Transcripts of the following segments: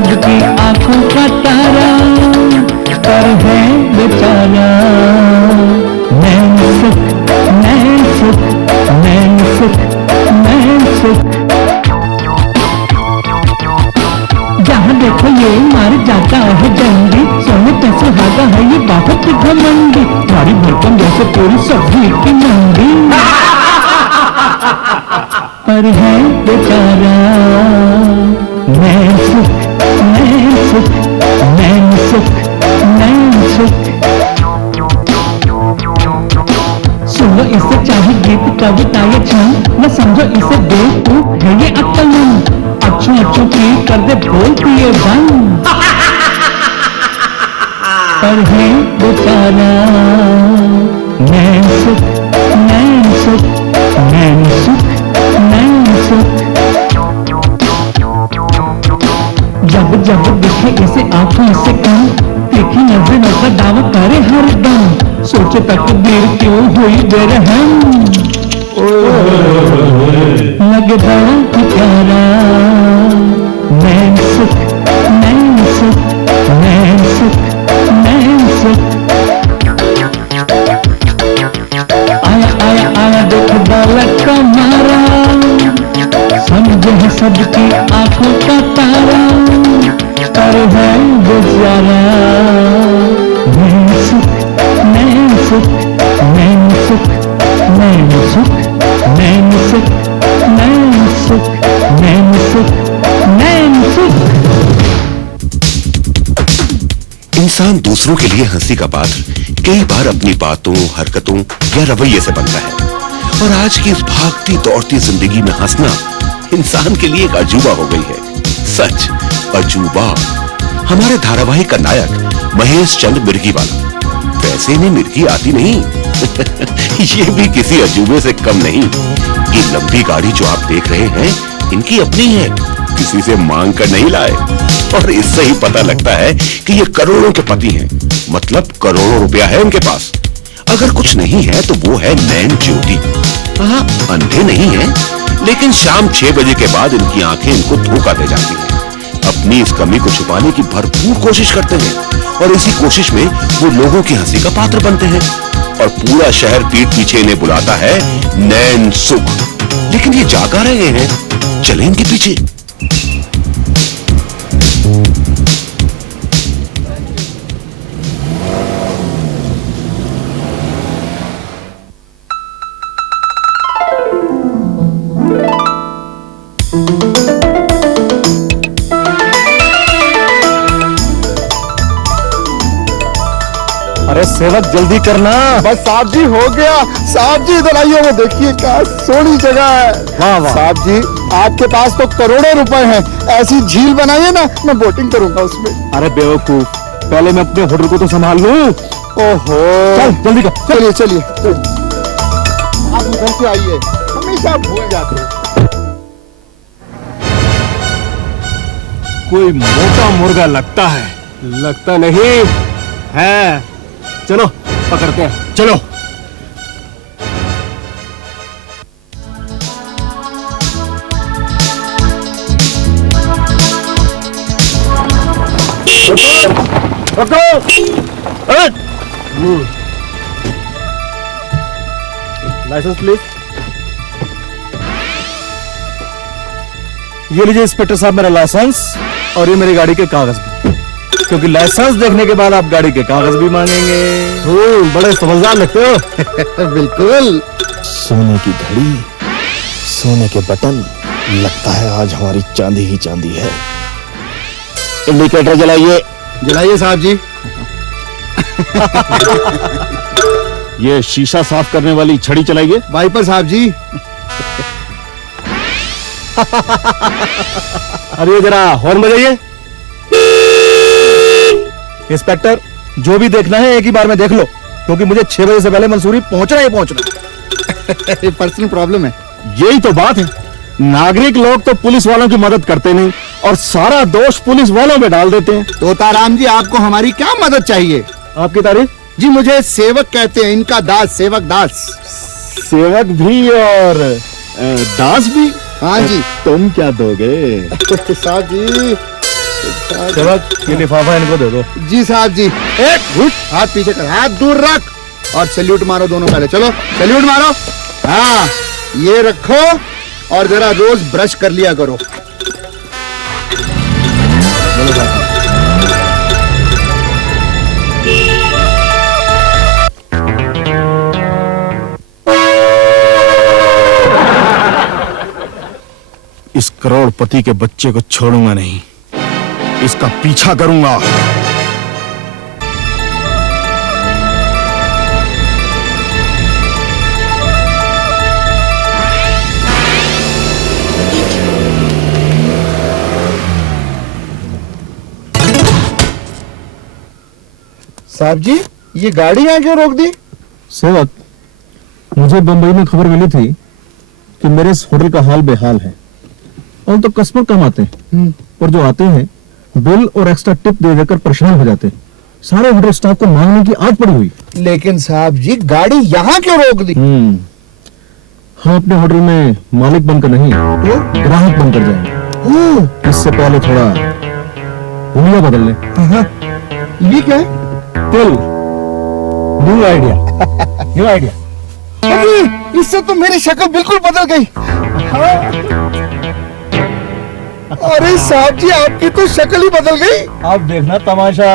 सबकी आंखों का तारा, पर है बेचारा नैन सुख, नैन सुख, नैन सुख, नैन सुख। जहाँ देखो ये मार जाता है जंगी, सोने पे सुहागा है ये बहुत घमंडी, भारी भरकम जैसे पूरी सब्जी की मंडी, पर है बेचारा नैन सुख, नैन सुख, नैन सुख, नैन सुख। सुनो इसे चाहे गीत कविता या छंद, न समझो इसे बेवकूफ है ये अक्लमंद, अच्छों अच्छों की कर दे बोलती है बंद, पर है बेचारा नैन सुख, नैन सुख, नैन सुख, नैन सुख। जब जब दिखे इसे आंखों से कम, तीखी नजरों का दावा करे हर दम, सोचे तकदीर क्यों हुई बेरहम, लगे बड़ा ही प्यारा नैन सुख, नैन सुख, नैन सुख, नैन सुख। आया आया आया देख दौलत का मारा, समझे है सबकी आंखों का तारा, पर है बेचारा नैन सुख, नैन सुख, नैन सुख, नैन सुख, नैन सुख, नैन सुख, नैन सुख, नैन सुख। इंसान दूसरों के लिए हंसी का पात्र कई बार अपनी बातों, हरकतों या रवैये से बनता है, और आज की इस भागती दौड़ती जिंदगी में हंसना इंसान के लिए एक अजूबा हो गई है। सच अजूबा। हमारे धारावाहिक का नायक महेश चंद्र मिर्गी वाला, वैसे इन्हें मिर्गी आती नहीं ये भी किसी अजूबे से कम नहीं। ये लंबी गाड़ी जो आप देख रहे हैं इनकी अपनी है, किसी से मांग कर नहीं लाए, और इससे ही पता लगता है कि ये करोड़ों के पति हैं, मतलब करोड़ों रुपया है उनके पास। अगर कुछ नहीं है तो वो है नैन ज्योति। हाँ, अंधे नहीं है, लेकिन शाम 6 बजे के बाद इनकी आंखें इनको धोखा दे जाती हैं। अपनी इस कमी को छुपाने की भरपूर कोशिश करते हैं, और इसी कोशिश में वो लोगों की हंसी का पात्र बनते हैं, और पूरा शहर पीठ पीछे इन्हें बुलाता है नैन सुख। लेकिन ये जागा रहे हैं, चले इनके पीछे। अरे सेवक जल्दी करना। बस साहब जी हो गया। साहब जी इधर आइए, वो देखिए क्या सोनी जगह है। वाह वाह। साहब जी आपके पास तो करोड़ों रुपए हैं, ऐसी झील बनाइए ना, मैं बोटिंग करूंगा उसमें। अरे बेवकूफ, पहले मैं अपने होटल को तो संभाल लूं। ओहो, चल जल्दी कर। चलिए चलिए आप उधर से आइए, हमेशा भूल जाते हैं। कोई मोटा मुर्गा लगता है। लगता नहीं है। चलो पकड़ते हैं, चलो। Licence please. ये लीजिए इंस्पेक्टर साहब मेरा लाइसेंस, और ये मेरी गाड़ी के कागज भी, क्योंकि लाइसेंस देखने के बाद आप गाड़ी के कागज भी मांगेंगे। बड़े समझदार लगते हो। बिल्कुल। सोने की घड़ी, सोने के बटन, लगता है आज हमारी चांदी ही चांदी है। इंडिकेटर जलाइए। जलाइए साहब जी। ये शीशा साफ करने वाली छड़ी चलाइए। वाइपर साहब जी। अरे जरा हॉर्न बजाइए। इंस्पेक्टर, जो भी देखना है एक ही बार में देख लो, क्योंकि मुझे 6 बजे से पहले मंसूरी पहुंचना ही पहुंचना। पर्सनल प्रॉब्लम है। यही तो बात है, नागरिक लोग तो पुलिस वालों की मदद करते नहीं, और सारा दोष पुलिस वालों पे डाल देते हैं। तोताराम जी, आपको हमारी क्या मदद चाहिए? आपकी तारीफ? जी मुझे सेवक कहते हैं, इनका दास, सेवक दास। सेवक भी और दास भी? हाँ जी। तुम क्या दोगे? साहब जी सेवक, ये लिफाफा इनको दे दो। जी साहब जी। एक घुट, हाथ पीछे कर, हाथ दूर रख और सैल्यूट मारो दोनों पहले। चलो सैल्यूट मारो। हाँ, ये रखो और जरा रोज ब्रश कर लिया करो। बोलो साहब। इस करोड़पति के बच्चे को छोड़ूंगा नहीं, इसका पीछा करूंगा। साहब जी, ये गाड़ी यहाँ क्यों रोक दी? सेवक, मुझे बंबई में खबर मिली थी कि मेरे इस होटल का हाल बेहाल है और तो कस्टमर कम आते हैं और जो आते हैं बिल और एक्स्ट्रा टिप दे देकर परेशान हो जाते हैं। सारे होटल स्टाफ को मांगने की आदत पड़ी हुई। लेकिन साहब जी, गाड़ी यहाँ क्यों रोक दी? हम अपने होटल में मालिक बनकर नहीं, ग्राहक बनकर जाएंगे। इससे पहले थोड़ा दुनिया बदल ले। ये क्या है? Till new idea, new idea. अरे, इससे तो मेरी शक्ल बिल्कुल बदल गई। हाँ। अरे साहब जी, आपकी तो शक्ल ही बदल गई। आप देखना तमाशा।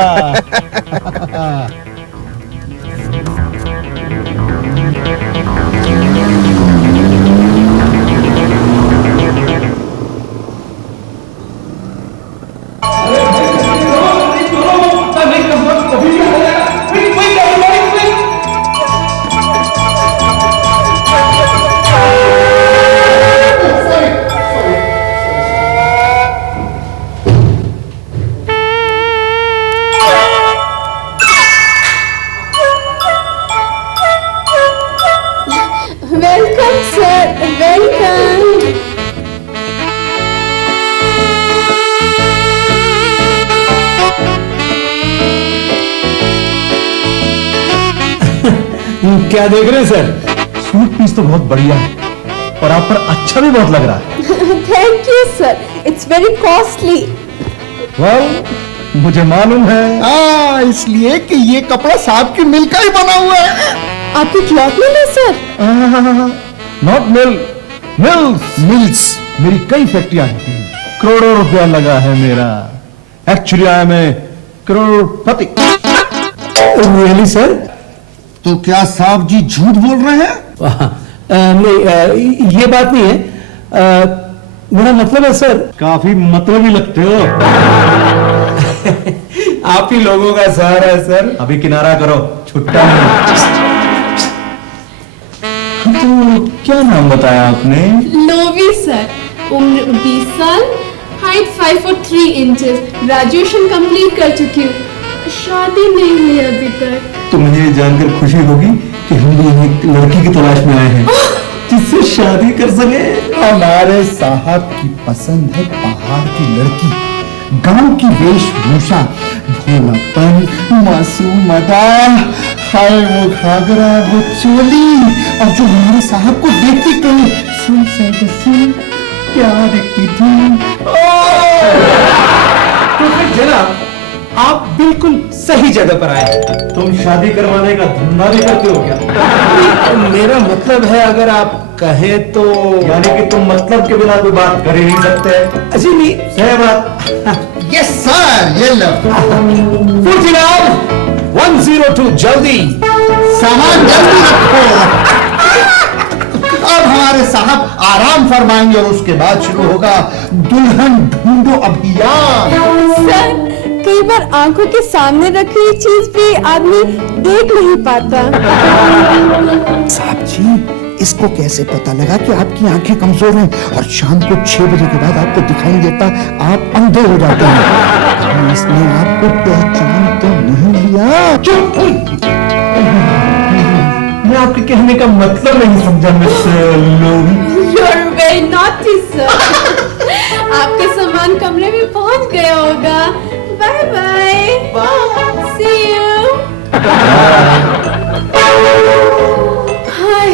Welcome, sir. Welcome. क्या देख रहे हैं सर? सूट पीस तो बहुत बढ़िया है और आप पर अच्छा भी बहुत लग रहा है। Thank you, sir. It's very costly. well, मुझे मालूम है। हाँ, इसलिए कि ये कपड़ा साहब की मिल का ही बना हुआ है। आपकी क्लॉथ मिल है, sir? Not mill, mills. Mills मेरी कई फैक्ट्रियां हैं, करोड़ों रुपया लगा है मेरा। एक्चुअली आई एम ए करोड़पति। Really sir? तो क्या साहब जी झूठ बोल रहे हैं? नहीं, ये बात नहीं है। मेरा मतलब है सर। काफी मतलबी लगते हो। आप ही लोगों का सहारा है सर। अभी किनारा करो, छुट्टा नहीं। तो क्या नाम बताया आपने? Loewi, sir. उम्र 20 साल, height 5 foot 3 inches, graduation complete कर चुकी हूँ, शादी नहीं हुई अभी तक। तो मुझे ये जानकर खुशी होगी कि हम भी एक लड़की की तलाश में आए हैं जिससे शादी कर सके। हमारे साहब की पसंद है पहाड़ की लड़की, गांव की वेशभूषा, भोलापन, मासूम अदा, हाय वो घाघरा, वो चोली, और जो हमारे साहब को देखती कहीं सुन सुन प्यार की धुन। तो फिर जनाब, आप बिल्कुल सही जगह पर आए। तुम शादी करवाने का धंधा भी करते हो क्या? मेरा मतलब है, अगर आप कहें तो। यानी कि तुम मतलब के बिना कोई बात कर ही नहीं सकते। जी नहीं, सही बात। यस सर, ये लो फुल जनाब, 102 जल्दी। सामान जल्दी रखो। अब हमारे साहब आराम फरमाएंगे और उसके बाद शुरू होगा दुल्हन ढूंढो अभियान। सर, कई बार आंखों के सामने रखी हुई चीज भी आदमी देख नहीं पाता। साहब जी, इसको कैसे पता लगा कि आपकी आंखें कमजोर हैं और शाम को 6 बजे के बाद आपको दिखाई नहीं देता, आप अंधे हो जाते हैं? कहीं इसने आपको पहचान तो नहीं लिया? चुप! मैं आपके कहने का मतलब नहीं समझा mister Loewi. You're very naughty, sir. आपका सामान कमरे में पहुंच गया होगा। Bye bye. See you. Hi,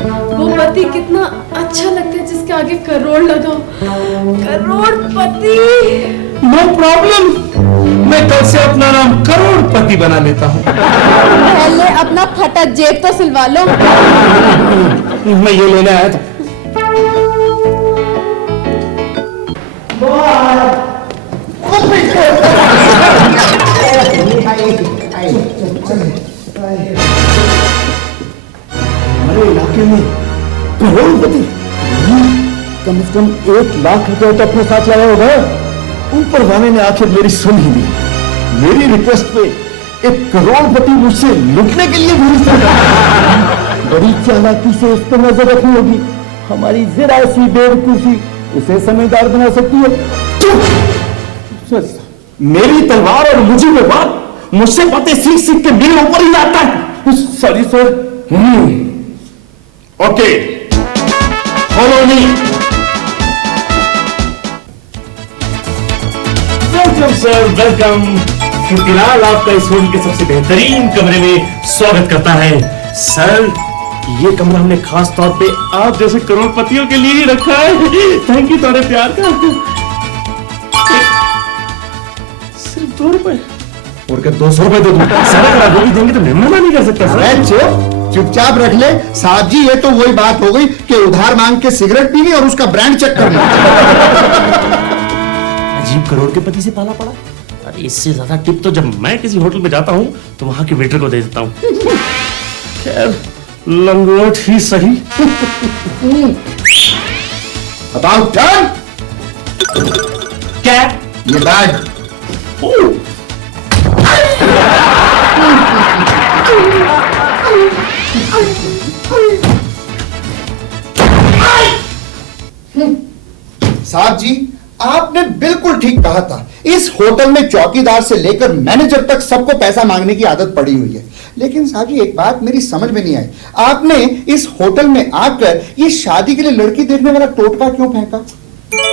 वो पति कितना अच्छा लगता है जिसके आगे करोड़ लगाओ। करोड़पति। नो प्रॉब्लम, मैं कल से अपना नाम करोड़पति बना लेता हूँ। पहले अपना फटा जेब तो सिलवा लो। मैं ये लेने आया था। हमारे इलाके में करोड़पति, कम से कम 1 लाख रुपए तो अपने साथ लाया होगा। ऊपर वाले ने आखिर मेरी सुन ही ली। मेरी रिक्वेस्ट पे 1 करोड़पति मुझसे लुटने के लिए भी बड़ी चालाकी से उस पर नजर रखनी होगी। हमारी जरा सी बेवकूफी उसे समझदार बना सकती है। मेरी तलवार और मुझे में बात मुझसे बातें सीख सीख के मेरे ऊपर ही आता है। Sorry sir. Okay, follow me. Welcome sir, welcome. Kirtilal आपका इस होटल के सबसे बेहतरीन कमरे में स्वागत करता है। सर, ये कमरा हमने खास तौर पे आप जैसे करोड़पतियों के लिए ही रखा है। थैंक यू तुम्हारे प्यार का। सिर्फ 2 रुपए और क्या 200 रुपए दे दूं? सर, अगर आप वो भी देंगे तो मैं मना नहीं कर सकता सर। चुपचाप रख ले साहब जी। ये तो वही बात हो गई कि उधार मांग के सिगरेट पीनी और उसका ब्रांड चेक करना। अजीब करोड़ के पति से पाला पड़ा। अरे इससे ज्यादा टिप तो जब मैं किसी होटल में जाता हूँ तो वहां के वेटर को दे देता हूँ। खैर, लंगोट ही सही। About turn. क्या? ये बैग। साहब जी, आपने बिल्कुल ठीक कहा था। इस होटल में चौकीदार से लेकर मैनेजर तक सबको पैसा मांगने की आदत पड़ी हुई है। लेकिन साहब जी, एक बात मेरी समझ में नहीं आई। आपने इस होटल में आकर ये शादी के लिए लड़की देखने वाला टोटका क्यों फेंका?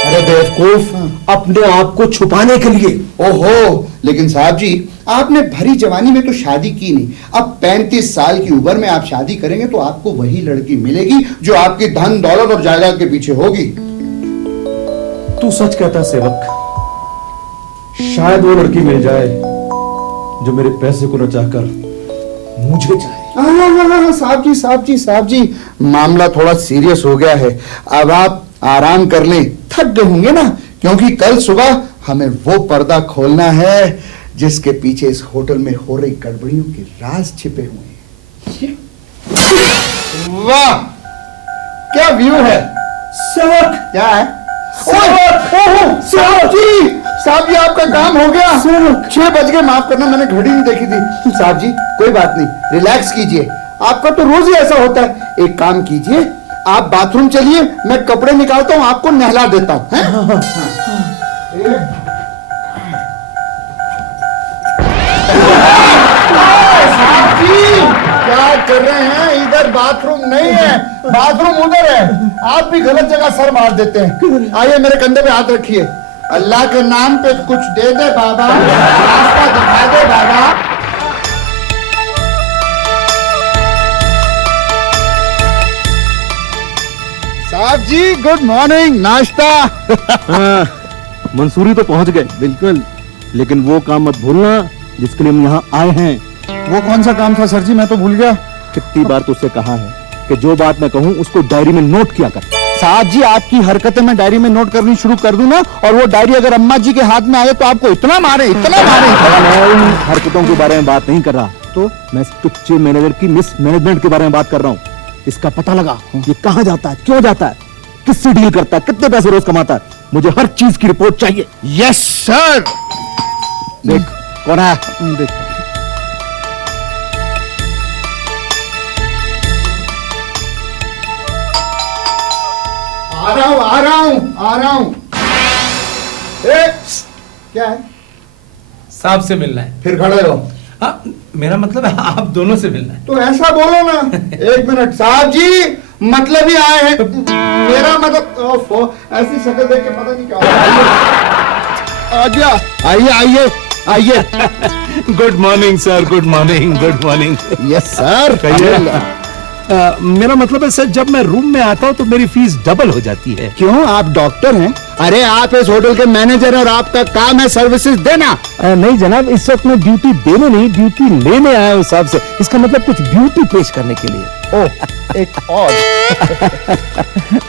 अरे बेवकूफ, अपने आप को छुपाने के लिए। ओहो, लेकिन साहब जी, आपने भरी जवानी में तो शादी की नहीं। अब 35 साल की उम्र में आप शादी करेंगे तो आपको वही लड़की मिलेगी जो आपकी धन दौलत और जायदाद के पीछे होगी। तू सच कहता सेवक। शायद वो लड़की मिल जाए जो मेरे पैसे को न चाहकर मुझे चाहे। साहब जी, मामला थोड़ा सीरियस हो गया है। अब आप आराम कर लें। थक गए होंगे ना, क्योंकि कल सुबह हमें वो पर्दा खोलना है जिसके पीछे इस होटल में हो रही गड़बड़ियों के राज छिपे हुए हैं। वाह, क्या व्यू है। सेवक, क्या है? साहब जी, आपका काम हो गया। 6 बज गए, माफ करना, मैंने घड़ी नहीं देखी थी। साहब जी, कोई बात नहीं, रिलैक्स कीजिए। आपका तो रोज ही ऐसा होता है। एक काम कीजिए, आप बाथरूम चलिए, मैं कपड़े निकालता हूं, आपको नहला देता हूं। साहब जी, क्या कर रहे हैं? इधर बाथरूम नहीं है, बाथरूम उधर है। आप भी गलत जगह सर मार देते हैं। आइए, मेरे कंधे पे हाथ रखिए। अल्लाह के नाम पे कुछ दे दे बाबा, रास्ता दिखा दे बाबा। साहब जी, गुड मॉर्निंग। नाश्ता। मंसूरी तो पहुंच गए, बिल्कुल, लेकिन वो काम मत भूलना जिसके लिए हम यहाँ आए हैं। वो कौन सा काम था सर जी? मैं तो भूल गया। कितनी बार तुझसे कहा है कि जो बात मैं कहूँ उसको डायरी में नोट किया कर। साहब जी, आपकी हरकतें मैं डायरी में नोट करनी शुरू कर दूं ना, और वो डायरी अगर अम्मा जी के हाथ में आए तो आपको इतना मारे, इतना मारे। मैं उन हरकतों के बारे में बात नहीं कर रहा, तो मैं टुच्चे मैनेजर की मिस मैनेजमेंट के बारे में बात कर रहा हूँ। इसका पता लगा, ये कहाँ जाता है, क्यों जाता है, किससे डील करता है, कितने पैसे रोज कमाता है। मुझे हर चीज की रिपोर्ट चाहिए। Yes sir. देख कौन है। देख, आ रहा हूं। क्या है? साहब से मिलना है। फिर खड़े रहो। मेरा मतलब है आप दोनों से मिलना है। तो ऐसा बोलो ना। 1 मिनट साहब जी, मतलब ही आए हैं। मेरा मतलब ऐसी शक्ल देख के पता नहीं क्या हो गया। आइए। Good morning sir, good morning, good morning. Yes sir. कहिए। मेरा मतलब है सर, जब मैं रूम में आता हूँ तो मेरी फीस डबल हो जाती है। क्यों, आप डॉक्टर हैं? अरे आप इस होटल के मैनेजर और आपका काम है सर्विसेज देना। नहीं जनाब, इस वक्त मैं ड्यूटी देने नहीं, ड्यूटी लेने आया हूँ साहब से। इसका मतलब कुछ ड्यूटी पेश करने के लिए। ओह, एक और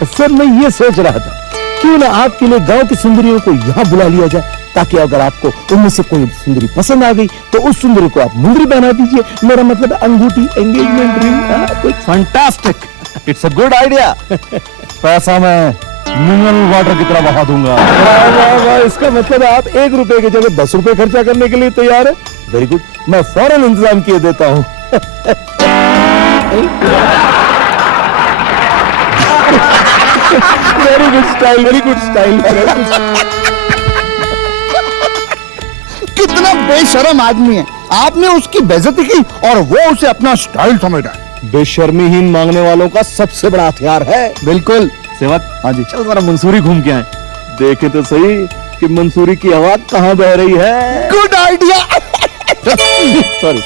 सर मैं ये सोच रहा था, क्यों ना आपके लिए गांव की सुंदरियों को यहाँ बुला लिया जाए, ताकि अगर आपको उनमें से कोई सुंदरी पसंद आ गई तो उस सुंदरी को आप मुंदरी बना दीजिए। मेरा मतलब अंगूठी, एंगेजमेंट रिंग, कुछ। Fantastic, it's a good idea. पैसा मैं मिनरल वाटर की तरह बहा दूंगा। वाह वाह वाह, इसका मतलब आप 1 रुपए की जगह 10 रुपए खर्चा करने के लिए तैयार है। वेरी गुड, मैं फौरन इंतजाम किए देता हूँ। Very good style, very good style. कितना बेशरम आदमी है, आपने उसकी बेइज्जती की और वो उसे अपना स्टाइल समझ रहा है। बेशर्मीहीन मांगने वालों का सबसे बड़ा हथियार है। बिल्कुल। सेवक, हाँ जी। चल जरा मंसूरी घूम के आए, देखे तो सही कि मंसूरी की आवाज कहाँ बह रही है। Good idea. Sorry.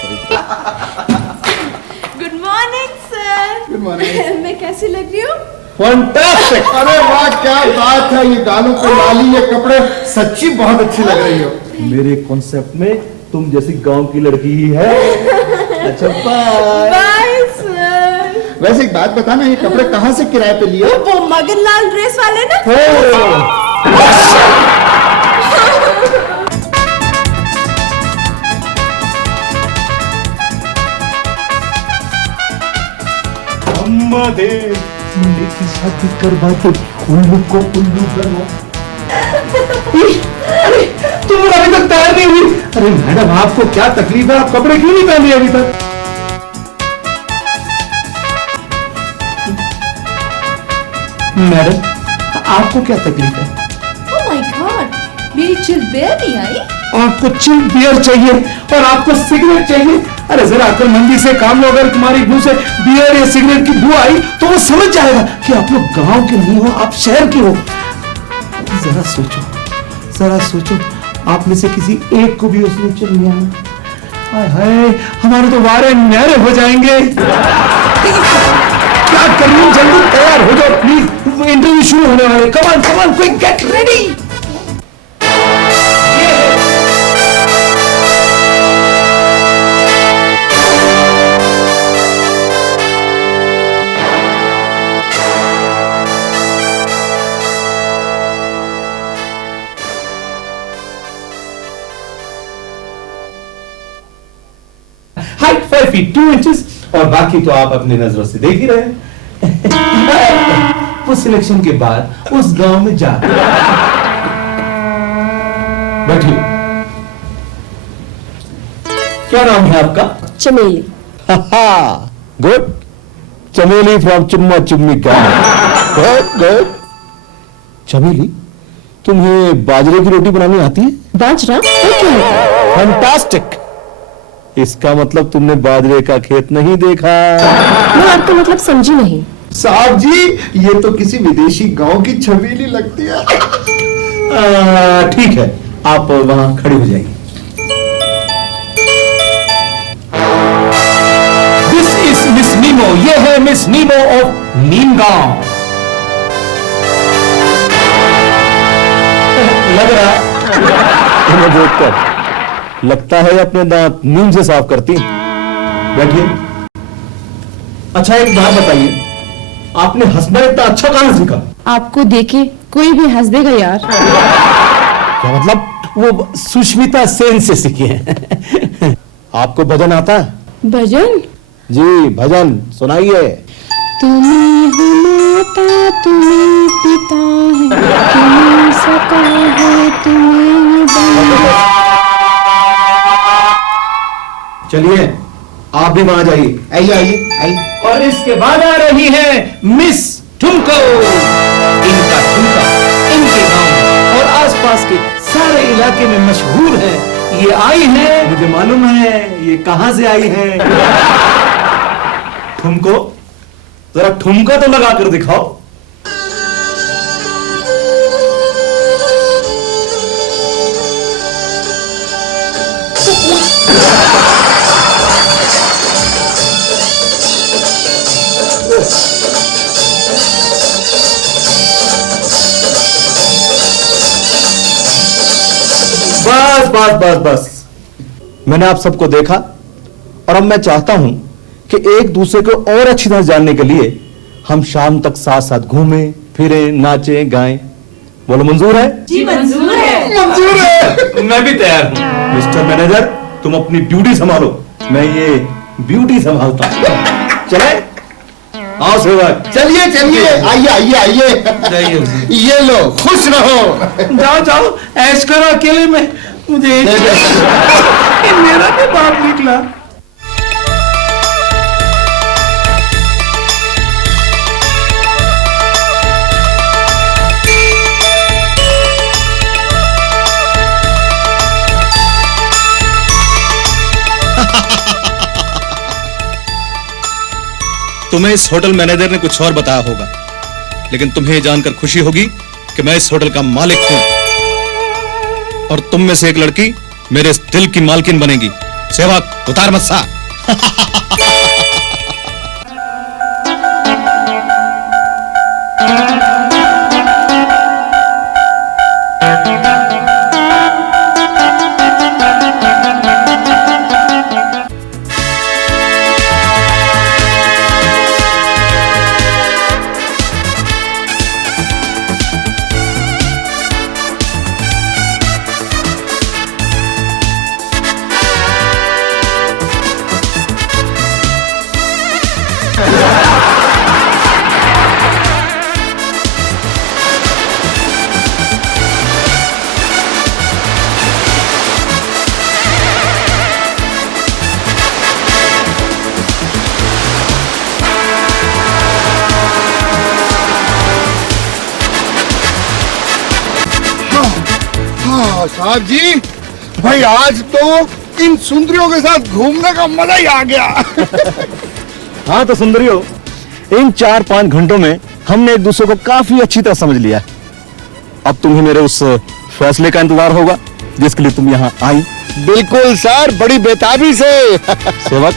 Good morning sir. Good morning. मैं कैसी लग रही हूँ? फैंटास्टिक। अरे वाह, क्या बात है, ये गालों पे लाली, ये कपड़े, सच्ची बहुत अच्छी लग रही हो। मेरे कॉन्सेप्ट में तुम जैसी गांव की लड़की ही है। अच्छा बाय। Bye sir. वैसे एक बात बताना, ये कपड़े कहाँ से किराए पे लिए? वो मगनलाल ड्रेस वाले ना? मुंडे की शादी करवा दे, उल्लू को उल्लू बनवा। अरे तुम लोग अभी तक तैयार नहीं हुई? अरे मैडम, आपको क्या तकलीफ है? आप कपड़े क्यों नहीं पहन रही अभी तक? मैडम, आपको क्या तकलीफ है? Oh my God, मेरी चिल बेयर नहीं आई? आपको चिल बियर चाहिए और आपको सिगरेट चाहिए? अरे जरा अक्लमंदी से काम लो। अगर तुम्हारी मुंह से बियर या सिगरेट की बू आई तो वो समझ जाएगा कि आप लोग गांव के नहीं हो, आप शहर के हो। जरा सोचो, आप में से किसी एक को भी उसने चुन लिया ना, हाय हाय, हमारे तो वारे न्यारे हो जाएंगे। क्या करूं, जल्दी तैयार हो जाओ प्लीज, इंटरव्यू शुरू होने वाले। Come on quick, get ready. Height 5 feet 2 inches और बाकी तो आप अपनी नजरों से देख ही रहे हैं। उस सिलेक्शन के बाद उस गांव में जा बैठिए। क्या नाम है आपका? चमेली। गुड, चमेली फ्रॉम चुम्मा चुम्मी गांव। गुड। चमेली, तुम्हें बाजरे की रोटी बनानी आती है? बाजरा वो क्या होता है? फैंटास्टिक, इसका मतलब तुमने बाजरे का खेत नहीं देखा। मैं आपका मतलब समझी नहीं। साहब जी, ये तो किसी विदेशी गांव की छबीली लगती है। ठीक है, आप वहां खड़ी हो जाइए। दिस इज मिस नीमो, ये है मिस नीमो ऑफ नीम गांव। लग रहा इन्हें देखकर लगता है अपने दांत नीम से साफ करती। बैठिए। अच्छा एक बात बताइए, आपने हंसना इतना अच्छा कहां सीखा? आपको देखे कोई भी हंस देगा यार। क्या मतलब? वो सुष्मिता सेन से सीखे हैं। आपको भजन आता है? भजन? जी भजन सुनाइए। तुम्हें हो माता, तुम्हें पिता है, तुम्हें सका है, तुम्हें बंदा। चलिए आप भी वहां जाइए। आइए। और इसके बाद आ रही है मिस ठुमको। इनका ठुमका इनके गांव और आसपास के सारे इलाके में मशहूर है। ये आई है, मुझे मालूम है ये कहां से आई है। ठुमको, जरा ठुमका तो लगा कर दिखाओ। बस बस बस, मैंने आप सबको देखा और अब मैं चाहता हूं कि एक दूसरे को और अच्छी तरह जानने के लिए हम शाम तक साथ साथ घूमें फिरें नाचें गाएं। बोलो मंजूर है? जी मंजूर है। मंजूर है। मैं भी तैयार हूँ। मिस्टर मैनेजर, तुम अपनी ड्यूटी संभालो, मैं ये ब्यूटी संभालता हूं। चले? आओ सेवक। चलिए चलिए, आइए आइए आइए, ये लो, खुश रहो। जाओ जाओ, ऐश करो अकेले में, मुझे दे दे। मेरा भी बाप निकला। तुम्हें इस होटल मैनेजर ने कुछ और बताया होगा, लेकिन तुम्हें यह जानकर खुशी होगी कि मैं इस होटल का मालिक हूं और तुम में से एक लड़की मेरे इस दिल की मालकिन बनेगी। सेवक, उतार मस्सा। साहब जी, भाई आज तो इन सुंदरियों के साथ घूमने का मजा ही आ गया। हाँ तो सुंदरियों, इन 4-5 घंटों में हमने एक दूसरे को काफी अच्छी तरह समझ लिया। अब तुम्हें मेरे उस फैसले का इंतजार होगा जिसके लिए तुम यहाँ आई। बिल्कुल सर, बड़ी बेताबी से। सेवक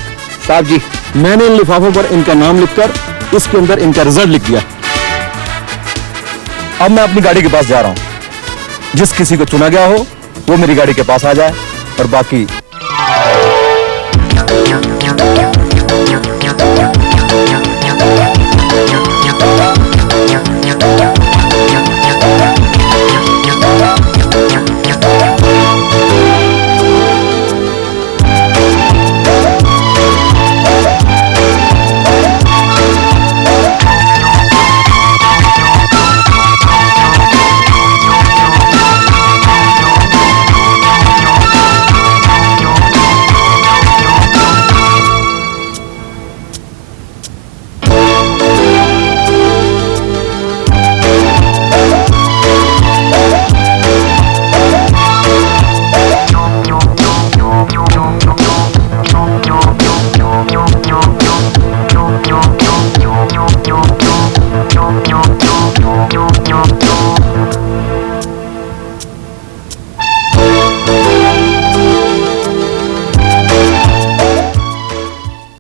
साहब जी, मैंने इन लिफाफों पर इनका नाम लिखकर इसके अंदर इनका रिजल्ट लिख दिया। अब मैं अपनी गाड़ी के पास जा रहा हूं। जिस किसी को चुना गया हो वो मेरी गाड़ी के पास आ जाए और बाकी